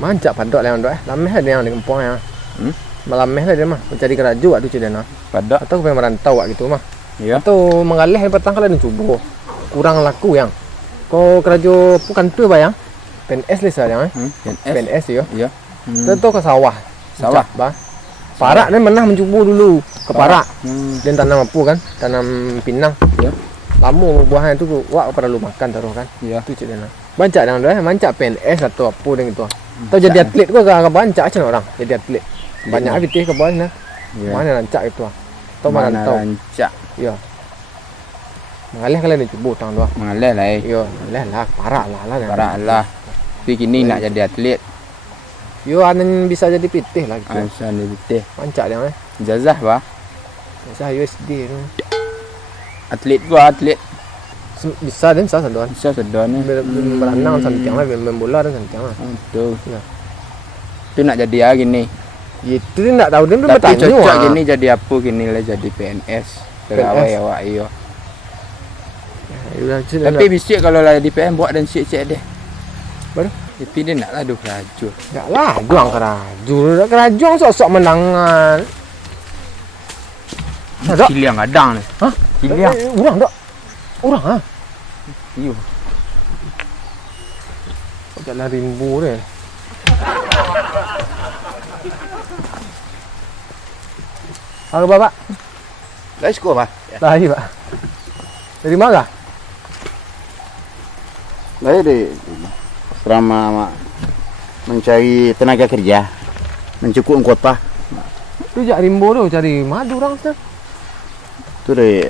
Mancak padok lah dok lameh ada yang di kampung ya. Malameh lah dia mah mencari keraju waktu cedena. Padok Atau pengen merantau wak gitu mah. iya. Atau mengalih yang petang kalian coba. Kurang laku yang. Kau keraju bukan tu bayang. PNS lah sayang PNS yo. Iya. Itu ke sawah. Sawah. Bah. Parak dia pernah mencuba dulu ke parak. Dan tanam apa kan? Tanam pinang. Iya. Lama buahnya tu wak perlu makan terus kan. Iya. Tu cedena. Bancak dengan dia, mancak PNS atau apa dengan itu. Atau jadi atlet gua ke bancak aja orang jadi atlet. Banyak abitih ke bawah nah. Iya. Mana rancak itu ah. Atau Mana merantau. rancak. Iya. Mengalih kalian ni cuba tang dua. Mengalah lah Iya, mengalih lah parak lah lah. Parah lah. Tapi kini nak jadi atlet. Yo anan bisa jadi pitih lah gitu. Asal ni betul. Mancak dia mah. Jazah bah. Saya USD tu. Atlet gua atlet. Bisa dan bisa saduan. Bisa sedar ni. Berenang santiang lah, main bola dan santiang lah. Betul. Ya. Tu nak jadi ah gini. Itu dia nak tahu dia Tapi bertanya. cocok gini jadi apa gini lah jadi PNS. Pegawai awak iyo. Tapi bisik kalau lah di PM buat dan siap-siap dia. Baru? Tapi dia nak lah duk keraju. Tak lah, juang keraju. Keraju sok-sok menangan. Ada? Kiliang adang ni. Hah? Kiliang. Urang tak? Urang ah. Iyo. Jalan rimbu dia. Halo Bapak. Dari sekolah, Pak. Dari Pak. Dari mana? Dari selama mencari tenaga kerja, mencukupkan kuota. Tu jak rimbo tu cari madu orang tu. Itu dari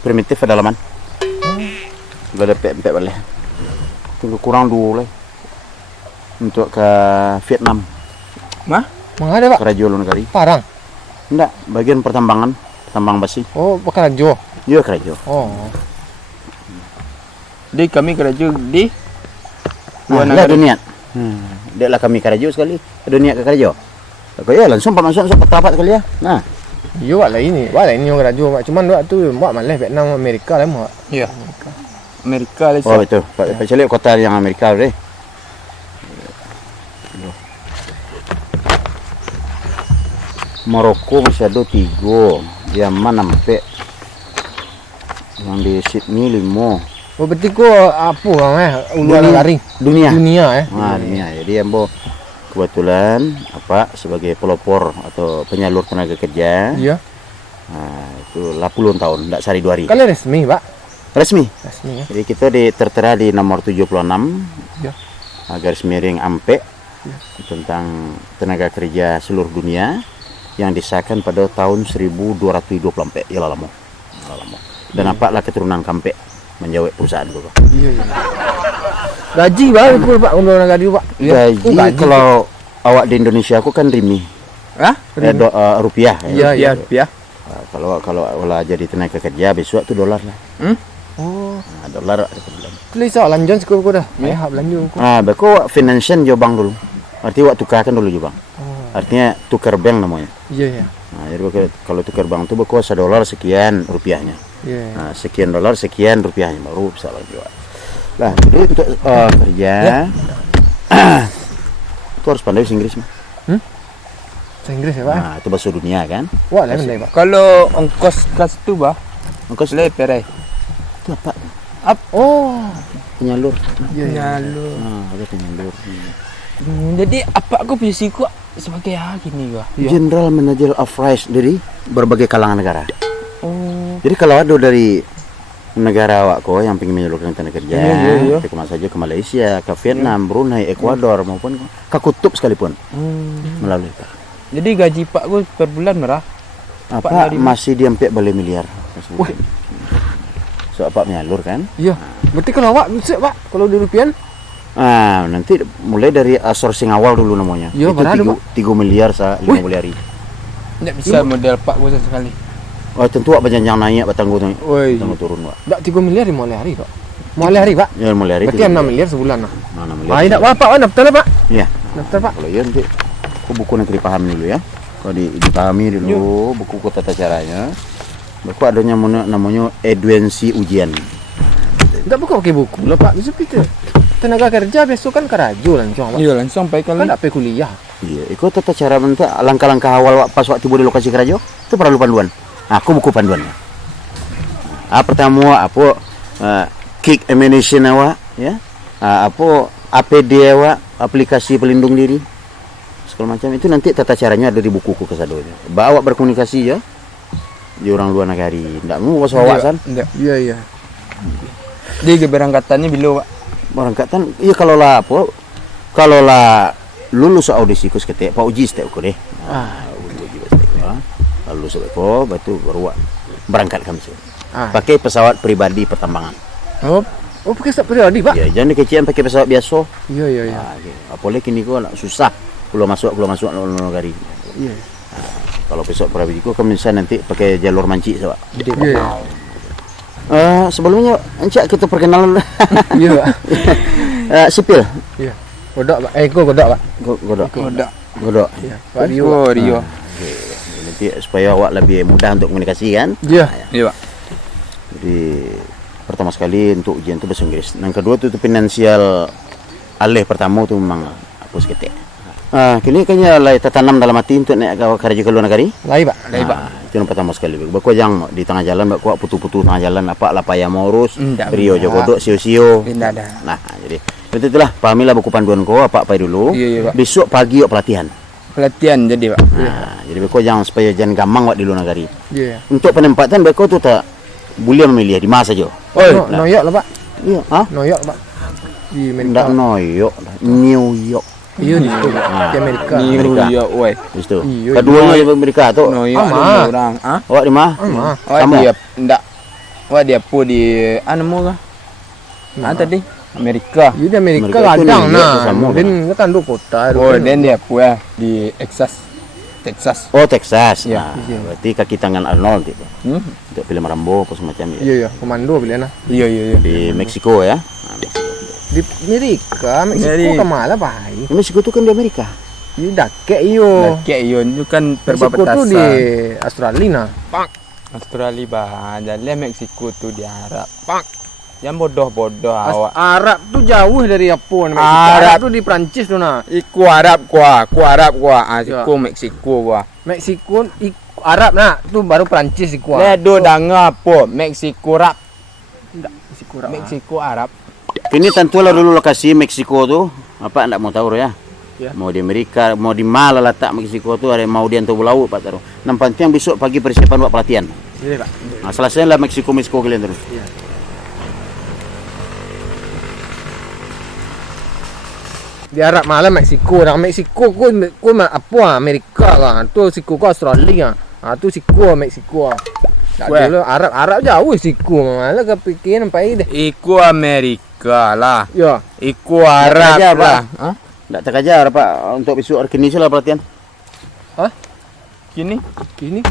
primitif pedalaman. Sudah ada PMP boleh. Tunggu kurang dulu lah. Untuk ke Vietnam. Mah? Mengada Pak? Keraju luar negeri. Parang. Enggak, bagian pertambangan, tambang besi. Oh, keraju. Iya keraju. Oh. Jadi kami keraju di Nah, lihat dunia. Dia lah kami keraju sekali. Dunia ke keraju. Kau ya langsung masuk petapat kali ya. Nah, Yo wak lah ini yang keraju Pak. Cuman wak tu wak malah Vietnam Amerika lah mak. Iya. Amerika lah. oh itu. Pak Calik kota yang Amerika deh. Maroko masih ada 3, Yaman sampai yang di Sydney 5. Oh berarti ko apa bang uluan garing Dunia. dunia Nah, dunia. Jadi ambo kebetulan sebagai pelopor atau penyalur tenaga kerja. Iya. Nah, itu lah puluhan tahun, enggak sehari 2 hari. Kalian resmi Pak? Resmi. Resmi ya. Jadi kita tertera di nomor 76. Iya. Garis miring AMPE tentang tenaga kerja seluruh dunia yang disahkan pada tahun 1224 ya lama. Dan nampaklah keturunan Kampe menjawab perusahaan itu. Iya. Gaji Pak aku Pak untuk orang gaji Pak. Gaji kalau awak di Indonesia aku kan rimi. Hah? Rupiah. Iya. Rupiah. Kalau jadi tenaga kerja besok itu dolar lah. Oh. Nah, dolar ada problem. Tulis lanjut sekolah aku dah. Ya, lanjut aku. Beko financial jo bank dulu. Artinya waktu tukarkan dulu jo bank. Artinya tukar bank namanya. Iya. Nah, jadi kalau tukar bank itu beko $1 sekian rupiahnya. Iya. Nah, sekian dolar sekian rupiahnya baru bisa lanjut. Lah, jadi untuk kerja itu harus pandai bahasa Inggris mah. Bahasa Inggris ya Pak? Nah, itu bahasa dunia kan. Wah, lain Pak. Kalau ongkos kas tu bah, Ongkos leperai. itu apa? Oh. Penyalur. Iya. Nah, ada penyalur. Jadi apa aku bisiku sebagai gini gua. General Manager of Rice dari berbagai kalangan negara. Oh. Jadi kalau ada dari negara awakku yang ingin menyalurkan tenaga kerja, kemana saja ke Malaysia, ke Vietnam, Brunei, Ekuador maupun ke kutub sekalipun melalui itu. Jadi gaji pak gua per bulan merah. Apa masih diambil balik miliar. So apa menyalur kan? Iya. Berarti kalau awak bisa Pak kalau di rupiah? Nanti mulai dari sourcing awal dulu namanya. Iya, itu 3 miliar 5 miliar. Enggak bisa model pak gua sekali. Oh, tentu apa janjang naik batang gunung. Woi. Tangguh turun, Pak. Tak 3 miliar di mulai hari Pak. Mulai hari Pak. Ya, mulai hari. Berarti 6 miliar sebulan lah. 6 miliar. Ah, tidak apa-apa Pak, daftar Pak. Iya. Daftar Pak. Kalau iya nanti aku buku nanti dipahami dulu ya. Kalau dipahami dulu buku tata caranya. Buku adanya namanya Edwensi Ujian. Tak buka pakai buku lah Pak. Bisa kita. tenaga kerja besok kan kerajo lancong. Iya langsung baik Kan kali. tak pergi kuliah. Iya, ikut tata cara bentuk langkah-langkah awal pas waktu tiba di lokasi kerja itu perlu panduan. Aku buku panduannya. Pertama apa kick ammunition awak ya. Apa APD awak, aplikasi pelindung diri. Segala macam itu nanti tata caranya ada di bukuku kesadonya. Bawa berkomunikasi ya di orang luar negeri. Ndak mau wawasan. Enggak. Iya iya. Dia keberangkatannya bila Pak. Berangkatan iya kalau lah lulus audisi ku seketik Pak Uji setiap aku deh. Uji setiap lalu sampai ko batu baru berangkat kami sih. Pakai pesawat pribadi pertambangan. Oh pakai pesawat pribadi, Pak? Ya, jangan dikecian pakai pesawat biasa. Iya iya iya. Apalagi kini ko susah. Kalau masuk luar negeri. Iya. Kalau pesawat pribadi ko kami bisa nanti pakai jalur manci saja. Iya. Sebelumnya encak kita perkenalan. Iya, Pak. Sipil. Iya. Godok, Pak. Godok, Pak. Godok. Iya. Pak Rio. Oh, Rio. Nanti supaya awak lebih mudah untuk komunikasi kan. Iya. Iya, Pak. Jadi pertama sekali untuk ujian itu bahasa Inggris. Yang kedua itu finansial alih pertama itu memang aku seketik. Kini kayaknya lah tertanam dalam hati untuk naik kerja ke luar negeri. Lai, Pak. Itu yang pertama sekali. Baku yang di tengah jalan, baku putu-putu tengah jalan apa lah payah mau urus. Rio jogodok sio-sio. Tidak ada. Nah, jadi itulah pahamilah buku panduan kau apa dulu. Iya, Pak. Besok pagi yuk pelatihan. Pelatihan jadi, Pak. Jadi baku jangan supaya jangan gampang wak di luar negeri. Iya. Untuk penempatan baku tu tak boleh memilih di mana saja. Oh, Noyok lah, Pak. Iya, Noyok, Pak. Di Ndak Amerika. Noyok, New York. Iya di situ, Pak. Di Amerika. Amerika. Iya, woi. Di situ. Iya, Keduanya di Amerika tu. No, iya Ama. ada orang. Ah? Awak di mana? Oh, Sama. dia enggak. Wah, dia pu di mau kah? Tadi Amerika. Iya di Amerika Amerika itu kadang New York nah. sama, Dan kan dua kota. Oh, dan dia pu ya di Texas. Oh, Texas. Iya. Nah, berarti kaki tangan Arnold itu. Hmm? Untuk film Rambo apa semacam itu. Iya iya, komando bila nah. Iya, iya, iya. Di Meksiko ya. Di Amerika, Meksiko Jadi- ke malah baik. Meksiko itu kan di Amerika. Iya dakek iyo. Kayak iyon itu kan Meksiko perbatasan. tuh di Australia nah. Australia bah, jadi Meksiko tuh di Arab. Yang bodoh-bodoh awak. Arab tuh jauh dari Jepun. Meksiko. Arab. Arab tuh di Prancis tuh nah. Iku Arab kuah. Ya. Iku Meksiko kuah. Meksiko Arab nah, tuh baru Prancis iku. Ledo dengar apa? Meksiko Arab. Meksiko Arab. Meksiko Arab. Ini tentulah dulu lokasi Meksiko tuh. Apa enggak mau tahu ya? Ya. Mau di Amerika, mau di mana letak Meksiko tuh, ada mau di Antara Laut Pak taruh. Yang penting besok pagi persiapan buat pelatihan. Iya, Pak. Nah, selesailah Meksiko kalian terus. Iya. Di Arab malah Meksiko. Nah, Meksiko ku apa Amerika kan. Tu siku ku Australia. Tu siku Meksiko. Tak Weh. dulu Arab jauh siku malah kepikiran pai deh. Iku Amerika lah. Ya. Iku Arab aja, Pak. lah. Hah? Enggak terkajar Pak untuk besok kini lah pelatihan. Gini? Gini.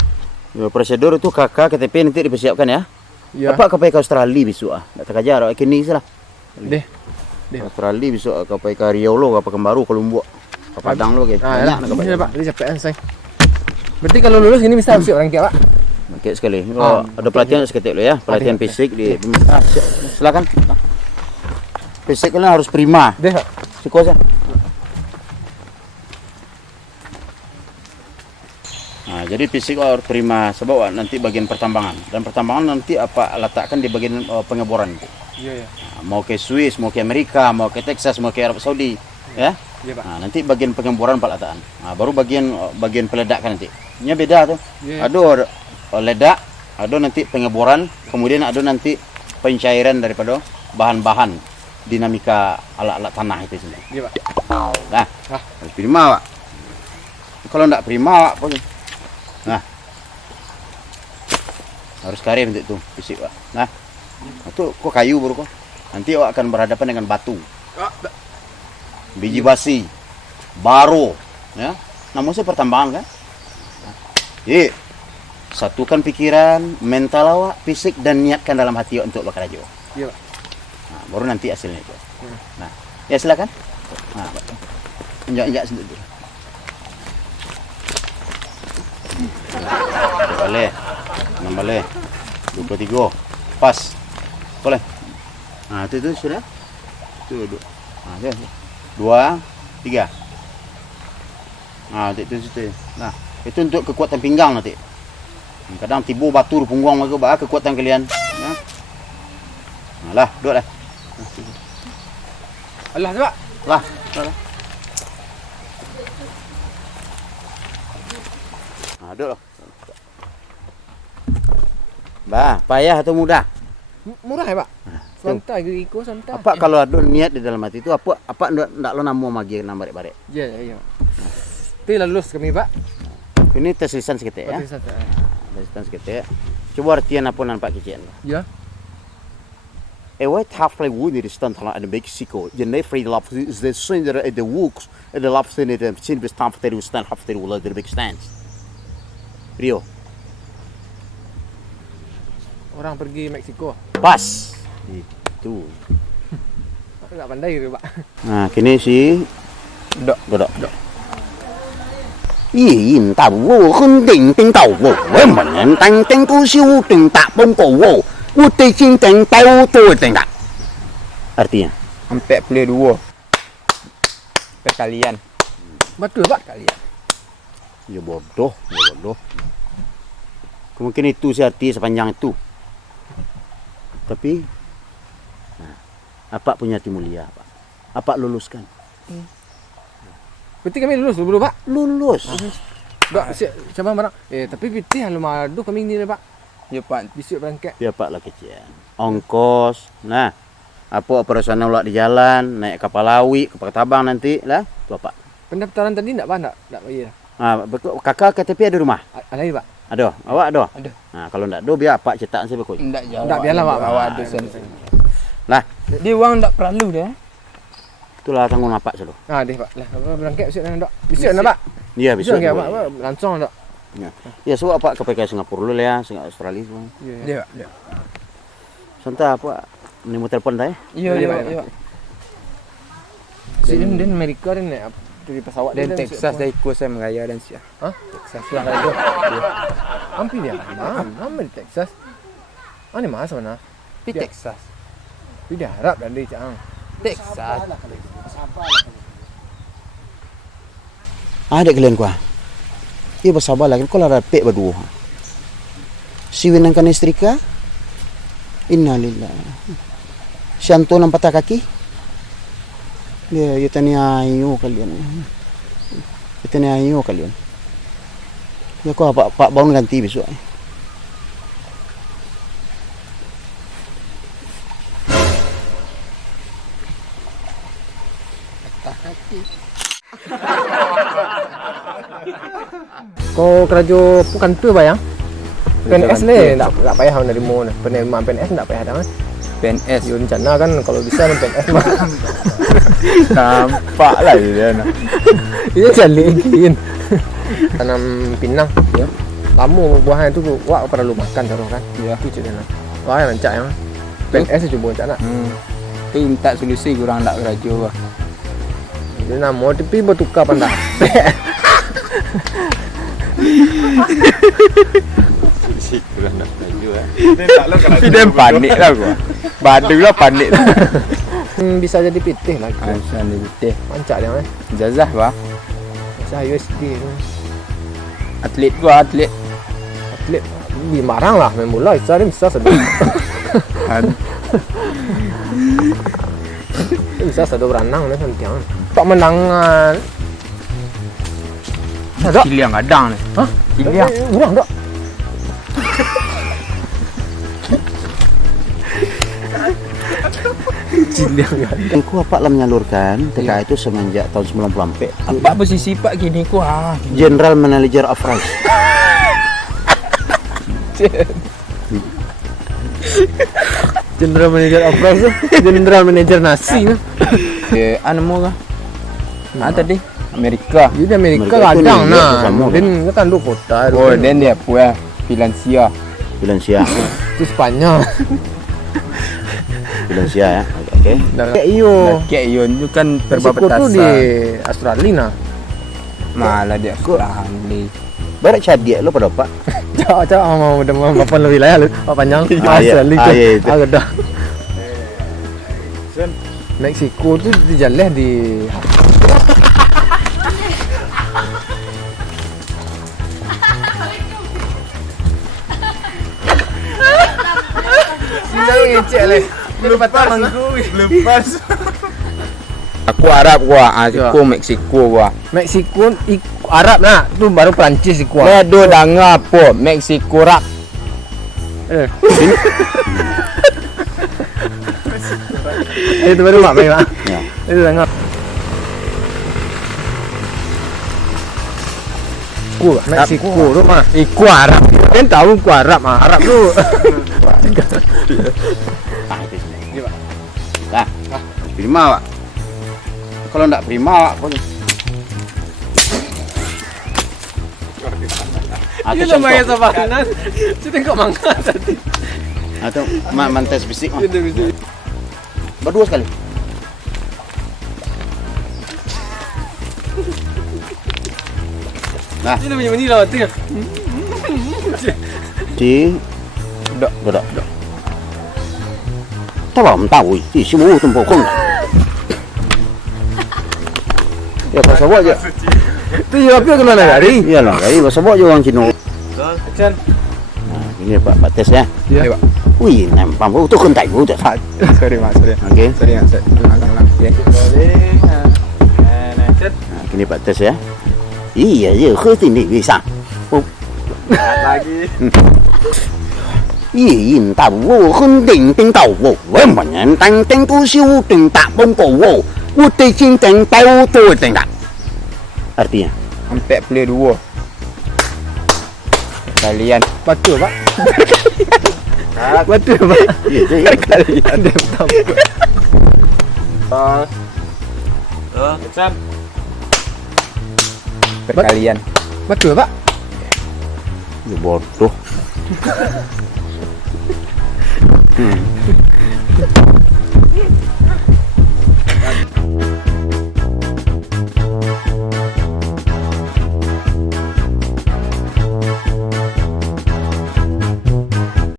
Ya, prosedur itu kakak KTP nanti dipersiapkan ya. Ya. Apa kau ke Australia besok Enggak terkajar kini lah. Deh. Dia. Australia besok kau ke Rio lo, apa Kembaru, ke Lombok, ke Padang lo, Nah, banyak nak ya, Pak. Ini capek say. Berarti kalau lulus gini bisa siap orang kayak Pak. Oke sekali. Oh, ada pelatihan seketik lo ya, pelatihan Oke. fisik di. Silakan. Fisik kalian harus prima. Deh, Pak. Psikosa. Nah, jadi fisik harus prima sebab nanti bagian pertambangan dan pertambangan nanti apa letakkan di bagian pengeboran. Iya, ya. Nah, mau ke Swiss, mau ke Amerika, mau ke Texas, mau ke Arab Saudi, ya. Iya, Pak. Nah, nanti bagian pengeboran Pak letakkan. Nah, baru bagian peledakan nanti. Ini beda tuh. Iya. Ada ledak, ada nanti pengeboran, kemudian ada nanti pencairan daripada bahan-bahan dinamika alat-alat tanah itu sendiri. Iya, Pak. Nah, harus prima, Pak. Kalau enggak prima, Pak, nah, harus karya untuk itu fisik, Pak. Nah, itu kok kayu baru kok. Nanti awak akan berhadapan dengan batu, biji basi, baro, ya. Namun saya pertambangan kan. Jadi, satukan pikiran, mental awak, fisik dan niatkan dalam hati awak untuk bekerja. Iya, Pak. Nah, baru nanti hasilnya itu. Nah, ya silakan. Nah, injak sedikit. Boleh. 6 boleh. 23. Pas. Boleh. Nah, itu sudah. Itu Nah, dia. 2, 3. Nah, itu situ. Nah, itu untuk kekuatan pinggang nanti. Kadang tibu batu di punggung maka bah kekuatan kalian. Ya. Nah, lah, duduk dah. Alah sebab. Lah, lah. Nah, duduk lah. Bah, payah atau mudah? Murah ya, Pak? Santai ikut santai. Apa kalau ada niat di dalam hati itu apa ndak lo namo magi nang barek-barek. Ya, ya. Itu lah lulus kami, Pak. Ini tes lisan seketik ya. Tes lisan seketik. Coba artian apa nan Pak Kician. Ya. Wat halfway wood in stand van de Mexico. Je neef vrij lap is de zonder de woeks. De lap zijn het zin bestaan van de stand half de woord de big stands. Rio. Orang pergi Meksiko. Pas. Itu. Enggak pandai gitu, Pak. Nah, kini si Dok. Dok. Yin ta wo hun ding ding tao wo. Wen men tang ding tu xiu ding ta bong go wo. Wo de jing ding tao tu ding da. Artinya 42 perkalian. Betul, Pak, kalian. ya bodoh. Mungkin itu sih arti sepanjang itu. Tapi nah, apa punya hati mulia, Pak? Apa luluskan? Berarti kami lulus dulu, Pak. Lulus. Enggak, siapa barang? Tapi pitih lu madu kami ni, Pak. Ya Pak, Bisik berangkat. Ya Pak lah kecil. Ongkos. Nah, apa operasional ulak di jalan, naik kapal lawi ke Tabang nanti lah, tu Pak. Pendaftaran tadi enggak, Pak? Enggak bayar. Ah, kakak KTP ada rumah? Ada, Pak. Ada. Awak ada? Ada. Nah, kalau ndak ada biar Pak cetak saya berkoi. Ndak jawab. Ndak, biarlah, Pak. Awak ada sen. Lah, Dia uang ndak perlu dah. itulah tanggung Pak selalu. Ah, deh, Pak. Lah, berangkat bisik nak, Bisik nak, Pak. Iya, bisa. Bisik Pak. Langsung nak. Ya, sebab Pak ke PK Singapura dulu ya, Australia semua. Dia. Santai apa? Ini mau telepon dah ya? Iya. Sini dan Amerika dan dari pesawat Dan Texas dah ikut saya meraya dan sia. Hah? Texas Sudah ada. Hampir dia. Nama di Texas. Ani mana sana? Di Texas. Tidak harap dan di Cang. Texas. Ada kalian kuah. Ia bersabar lagi. Kau lara pek berdua. Siwinangkan istrika. Innalillah. Syanto nampak tak kaki. Ya, ya tanya ayo kalian. Ya tanya ayo kalian. Ya kau Pak bangun ganti besok. Kau kerajo bukan tu bayang. PNS ni tak payah dari mu. Penerimaan PNS tak payah dah. PNS. Yo rencana kan kalau bisa ni PNS mah. Nampak lah dia. Ia jalikin. Tanam pinang ya. Lama buahnya tu wak perlu makan terus kan. Ya. Tu cerita nak. Wah yang rancak yang PNS cuba rancak nak. Tu minta solusi kurang tak kerajo bah. Dia nama tapi bertukar pandai. Si kurang nak kerajo Dia panik lah gua. Badu lah panik. Bisa jadi pitih lagi. Asal ni betul. Rancak dia kan. Jazah bah. Saya USD tu. Atlet gua atlet. Atlet marang lah main bola. Isa dia bisa sedang. Bisa sedang berenang ni santiang. Tak menangan. Ada. Kiliang adang ni. Hah? Kiliang. Urang tak? Kiliang ya. Aku apa lah menyalurkan TKA itu semenjak tahun 94. Apa posisi Pak gini ku General Manager of Rice. General Manager of Rice tu. General Manager nasi tu. anu mo ka? Tadi Amerika. Dia di Amerika Amerika tu kadang ni, dia nah. sama Dia kan dua kota. Oh, dan dia apa? Valencia. Valencia. Itu Spanyol. Valencia ya. Okey. Kayak iyo. Kayak Ion itu kan Meksiko tu di perbatasan. Australia nah. Malah dia Australia beli. Barat cadik lo pada Pak. Cak mau udah mau apa lebih wilayah lu. Apa panjang? Ah, iya. Australia. Ah, iya, itu. Agak dah. Meksiko tu dijaleh di Sinang ngecek leh. Lepas. Aku Arab gua, aku Meksiko gua. Meksiko Arab nak, tu baru Perancis iku. Ledo danga apa? Meksiko rap. Itu baru mak mai mak. Ya. Itu tengok. Meksiko tu mah. Iku Arab. Kan tahu iku Arab mah. Arab tu. Ah, itu sini. Nah, prima Pak. Kalau enggak prima Pak, kau Ini namanya sabanan. Saya tengok mangga tadi. atau mantes bisik mah. Berdua sekali. Nah, Ini namanya ni lah tengok. di dok. Tahu tahu, ini semua tu pokok. Ya pasal buat je. Tu ya apa kena nak hari? Iyalah, kali pasal buat je orang Cina. Chan. Nah, ini Pak tes ya. Ya. Wih, nampak bau tu kentai bau tu. Sorry mak, sorry. Okey. Sorry mak, sorry. Ulang. Boleh. Nah, cet. Nah, ini Pak tes ya. Iya, ya, khơi ni bisa. Lagi. 一言道我很定定道我，我们人当定不修定大本过我，我的心定到都定的。Artinya, Sampai play 2. Kalian. Betul pak. Betul pak. Kalian dah tahu. Sam. Perkalian. Betul pak. ya bodoh.